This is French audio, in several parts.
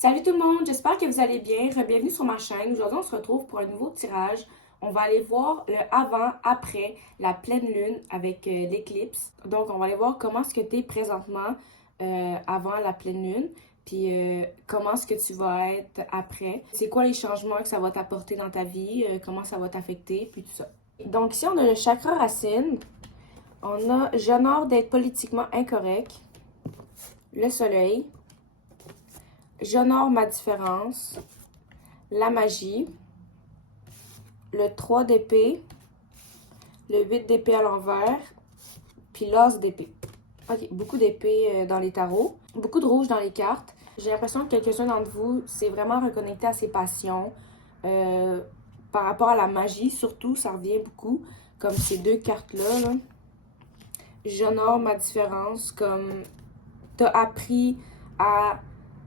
Salut tout le monde, j'espère que vous allez bien. Bienvenue sur ma chaîne. Aujourd'hui, on se retrouve pour un nouveau tirage. On va aller voir le avant-après la pleine lune avec l'éclipse. Donc, on va aller voir comment est-ce que tu es présentement avant la pleine lune, puis comment est-ce que tu vas être après. C'est quoi les changements que ça va t'apporter dans ta vie, comment ça va t'affecter, puis tout ça. Donc, ici, on a le chakra racine. On a j'honore d'être politiquement incorrect, le soleil, j'honore ma différence, la magie, le 3 d'épée, le 8 d'épée à l'envers, puis l'as d'épée. Ok, beaucoup d'épée dans les tarots, beaucoup de rouge dans les cartes. J'ai l'impression que quelques-uns d'entre vous s'est vraiment reconnecté à ses passions. Euh, Par rapport à la magie, surtout, ça revient beaucoup, comme ces deux cartes-là. Là. J'honore ma différence, comme t'as appris à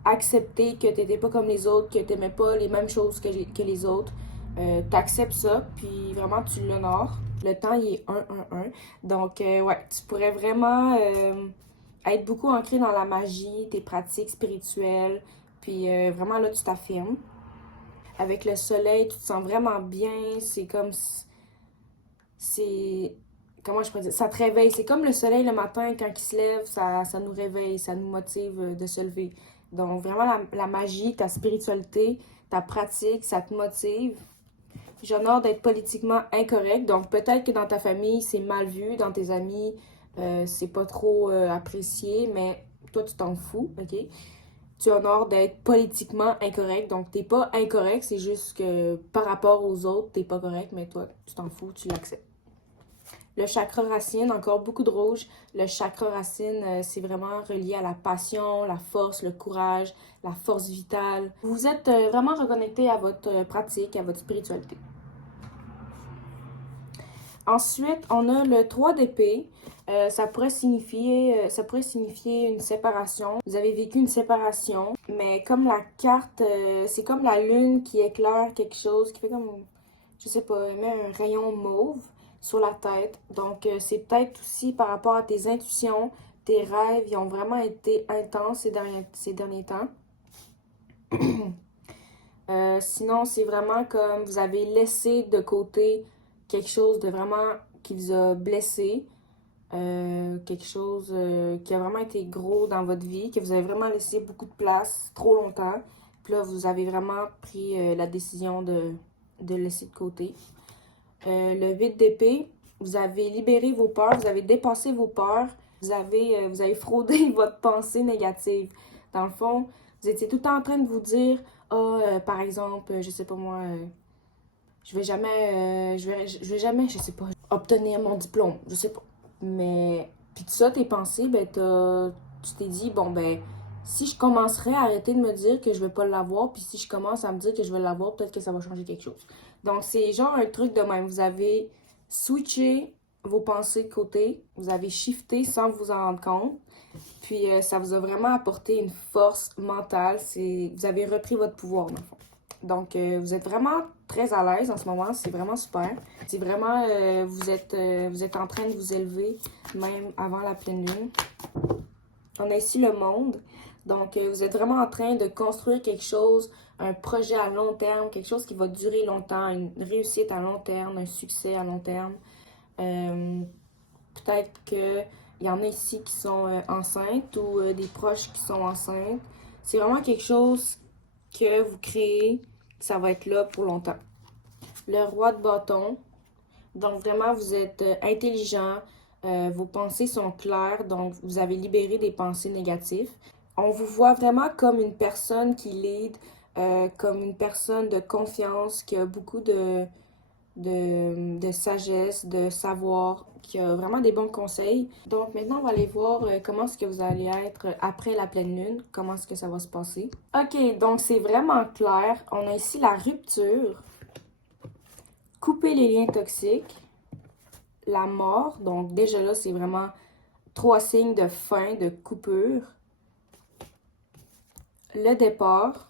accepter que t'étais pas comme les autres, que t'aimais pas les mêmes choses que les autres. T'acceptes ça, puis vraiment tu l'honores. Le temps, il est 1-1-1. Donc, ouais, tu pourrais vraiment être beaucoup ancré dans la magie, tes pratiques spirituelles, puis vraiment là, tu t'affirmes. Avec le soleil, tu te sens vraiment bien. C'est comme. C'est. Comment je pourrais dire? Ça te réveille. C'est comme le soleil le matin, quand il se lève, ça nous réveille, ça nous motive de se lever. Donc, vraiment, la magie, ta spiritualité, ta pratique, ça te motive. J'honore d'être politiquement incorrect. Donc, peut-être que dans ta famille, c'est mal vu, dans tes amis, c'est pas trop apprécié, mais toi, tu t'en fous, OK? Tu honores d'être politiquement incorrect. Donc, t'es pas incorrect, c'est juste que par rapport aux autres, t'es pas correct, mais toi, tu t'en fous, tu l'acceptes. Le chakra racine, encore beaucoup de rouge. Le chakra racine, c'est vraiment relié à la passion, la force, le courage, la force vitale. Vous êtes vraiment reconnecté à votre pratique, à votre spiritualité. Ensuite, on a le 3 d'épée. Ça pourrait signifier une séparation. Vous avez vécu une séparation, mais comme la carte, c'est comme la lune qui éclaire quelque chose, qui fait comme, je sais pas, met un rayon mauve sur la tête. Donc, c'est peut-être aussi par rapport à tes intuitions, tes rêves, ils ont vraiment été intenses ces derniers temps. Sinon, c'est vraiment comme vous avez laissé de côté quelque chose de vraiment qui vous a blessé, quelque chose qui a vraiment été gros dans votre vie, que vous avez vraiment laissé beaucoup de place trop longtemps. Puis là, vous avez vraiment pris la décision de laisser de côté. Le 8 d'épée, vous avez libéré vos peurs, vous avez dépassé vos peurs, vous avez fraudé votre pensée négative. Dans le fond, vous étiez tout le temps en train de vous dire, par exemple, je sais pas moi, je vais jamais, je sais pas, obtenir mon diplôme, je sais pas. Mais, puis tout ça, tes pensées, ben, tu t'es dit, bon, ben, si je commencerais à arrêter de me dire que je vais pas l'avoir, puis si je commence à me dire que je vais l'avoir, peut-être que ça va changer quelque chose. Donc, c'est genre un truc de même. Vous avez switché vos pensées de côté, vous avez shifté sans vous en rendre compte, puis ça vous a vraiment apporté une force mentale. Vous avez repris votre pouvoir, dans le fond. Donc, vous êtes vraiment très à l'aise en ce moment. C'est vraiment super. C'est vraiment, vous êtes en train de vous élever, même avant la pleine lune. On a ici le monde. Donc, vous êtes vraiment en train de construire quelque chose, un projet à long terme, quelque chose qui va durer longtemps, une réussite à long terme, un succès à long terme. Euh, Peut-être qu'il y en a ici qui sont enceintes ou des proches qui sont enceintes. C'est vraiment quelque chose que vous créez, ça va être là pour longtemps. Le roi de bâton. Donc vraiment, vous êtes intelligent, vos pensées sont claires, donc vous avez libéré des pensées négatives. On vous voit vraiment comme une personne qui lead, comme une personne de confiance, qui a beaucoup de sagesse, de savoir, qui a vraiment des bons conseils. Donc maintenant, on va aller voir comment est-ce que vous allez être après la pleine lune, comment est-ce que ça va se passer. Ok, donc c'est vraiment clair. On a ici la rupture, couper les liens toxiques, la mort. Donc déjà là, c'est vraiment 3 signes de fin, de coupure. Le départ,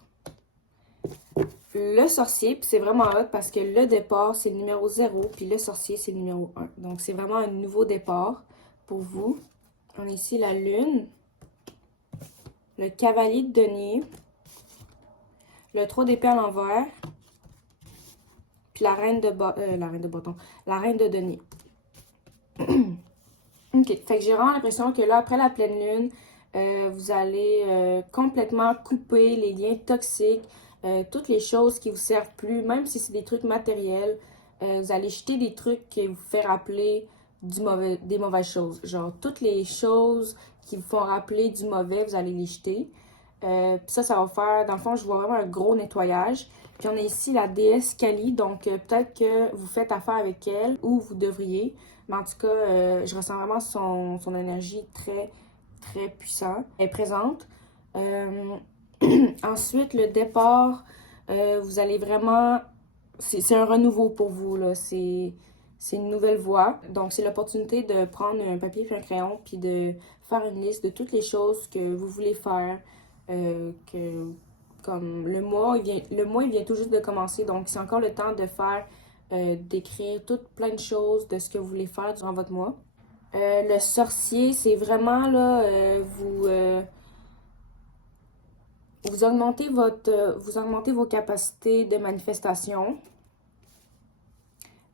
le sorcier, puis c'est vraiment hot parce que le départ, c'est le numéro 0, puis le sorcier, c'est le numéro 1. Donc, c'est vraiment un nouveau départ pour vous. On a ici la lune, le cavalier de denier, le 3 d'épée à l'envers, puis la reine de bâton, la reine de denier. Ok, fait que j'ai vraiment l'impression que là, après la pleine lune, vous allez complètement couper les liens toxiques, toutes les choses qui vous servent plus, même si c'est des trucs matériels. Vous allez jeter des trucs qui vous font rappeler des mauvaises choses. Genre, toutes les choses qui vous font rappeler du mauvais, vous allez les jeter. Puis ça va faire, dans le fond, je vois vraiment un gros nettoyage. Puis on a ici la déesse Kali, donc peut-être que vous faites affaire avec elle ou vous devriez. Mais en tout cas, je ressens vraiment son énergie très, très puissante. Elle est présente. Ensuite, le départ, vous allez vraiment... C'est un renouveau pour vous, là. C'est une nouvelle voie. Donc, c'est l'opportunité de prendre un papier et un crayon puis de faire une liste de toutes les choses que vous voulez faire. Comme le mois, il vient tout juste de commencer. Donc, c'est encore le temps de faire, d'écrire toutes plein de choses de ce que vous voulez faire durant votre mois. Le sorcier, c'est vraiment, là, vous augmentez vous augmentez vos capacités de manifestation.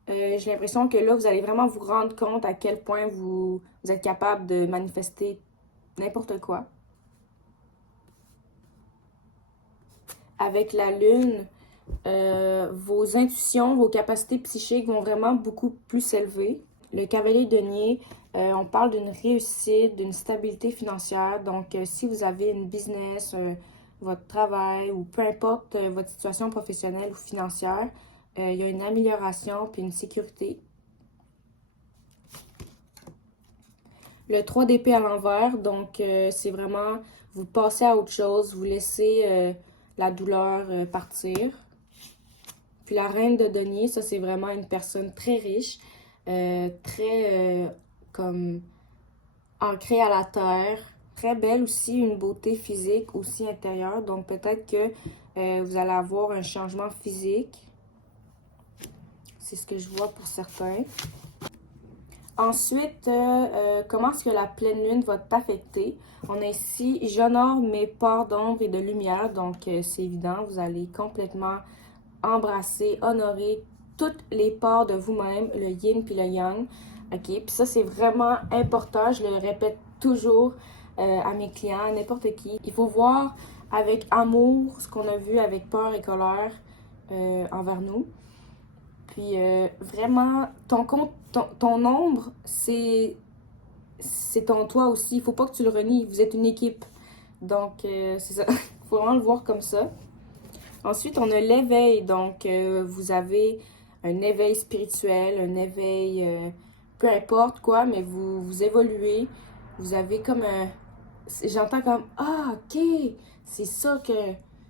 J'ai l'impression que là, vous allez vraiment vous rendre compte à quel point vous êtes capable de manifester n'importe quoi. Avec la lune, vos intuitions, vos capacités psychiques vont vraiment beaucoup plus s'élever. Le cavalier denier, on parle d'une réussite, d'une stabilité financière. Donc, si vous avez une business, votre travail ou peu importe votre situation professionnelle ou financière, il y a une amélioration puis une sécurité. Le 3 d'épée à l'envers, donc c'est vraiment vous passez à autre chose, vous laissez la douleur partir. Puis la reine de denier, ça c'est vraiment une personne très riche, très comme ancrée à la terre, très belle aussi, une beauté physique aussi intérieure. Donc peut-être que vous allez avoir un changement physique. C'est ce que je vois pour certains. Ensuite, comment est-ce que la pleine lune va t'affecter? On a ici, j'honore mes parts d'ombre et de lumière. Donc, c'est évident, vous allez complètement embrasser, honorer toutes les parts de vous-même, le yin puis le yang. OK? Puis ça, c'est vraiment important. Je le répète toujours à mes clients, à n'importe qui. Il faut voir avec amour ce qu'on a vu avec peur et colère envers nous. Puis vraiment, ton ombre, c'est ton toi aussi. Il faut pas que tu le renies. Vous êtes une équipe. Donc, c'est ça. Il faut vraiment le voir comme ça. Ensuite, on a l'éveil. Donc, vous avez un éveil spirituel, un éveil, peu importe quoi, mais vous évoluez. Vous avez comme un... J'entends comme, ah, ok, c'est ça que...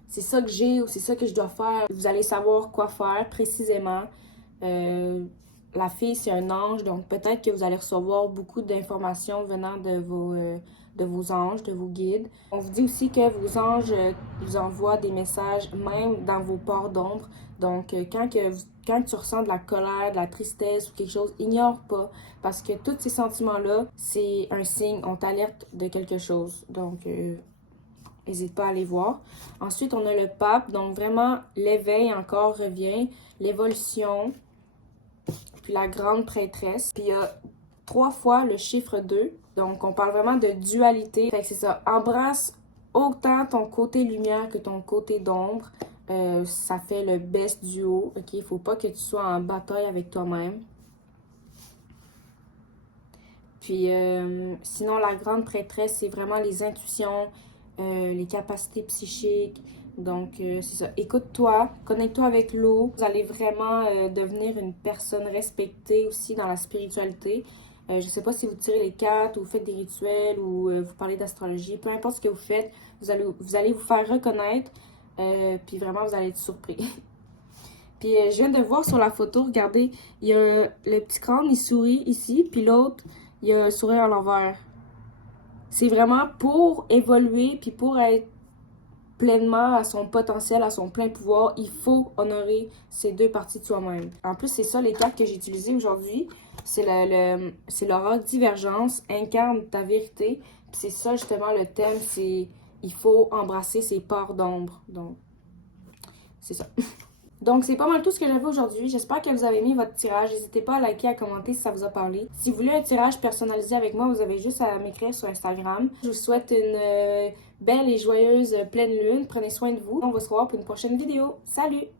C'est ça que j'ai ou c'est ça que je dois faire. Vous allez savoir quoi faire précisément. La fille, c'est un ange, donc peut-être que vous allez recevoir beaucoup d'informations venant de vos anges, de vos guides. On vous dit aussi que vos anges vous envoient des messages même dans vos pores d'ombre. Donc, quand tu ressens de la colère, de la tristesse ou quelque chose, ignore pas. Parce que tous ces sentiments-là, c'est un signe, on t'alerte de quelque chose. Donc, n'hésite pas à aller voir. Ensuite, on a le pape. Donc, vraiment, l'éveil encore revient. L'évolution. Puis la grande prêtresse. Puis il y a 3 fois le chiffre 2. Donc, on parle vraiment de dualité. Fait que c'est ça. Embrasse autant ton côté lumière que ton côté d'ombre. Ça fait le best duo. OK? Il faut pas que tu sois en bataille avec toi-même. Puis, sinon, la grande prêtresse, c'est vraiment les intuitions, les capacités psychiques. Donc, c'est ça. Écoute-toi, connecte-toi avec l'eau. Vous allez vraiment devenir une personne respectée aussi dans la spiritualité. Je sais pas si vous tirez les cartes ou vous faites des rituels ou vous parlez d'astrologie. Peu importe ce que vous faites, vous allez vous faire reconnaître. Puis vraiment, vous allez être surpris. Puis je viens de voir sur la photo, regardez, il y a le petit crâne, il sourit ici, puis l'autre, il y a un sourire à l'envers. C'est vraiment pour évoluer, puis pour être pleinement à son potentiel, à son plein pouvoir, il faut honorer ces deux parties de soi-même. En plus, c'est ça les cartes que j'ai utilisées aujourd'hui. C'est l'aura divergence, incarne ta vérité. Puis c'est ça justement le thème, c'est il faut embrasser ses parts d'ombre. Donc, c'est ça. Donc, c'est pas mal tout ce que j'avais aujourd'hui. J'espère que vous avez aimé votre tirage. N'hésitez pas à liker, à commenter si ça vous a parlé. Si vous voulez un tirage personnalisé avec moi, vous avez juste à m'écrire sur Instagram. Je vous souhaite une belle et joyeuse pleine lune. Prenez soin de vous. On va se revoir pour une prochaine vidéo. Salut!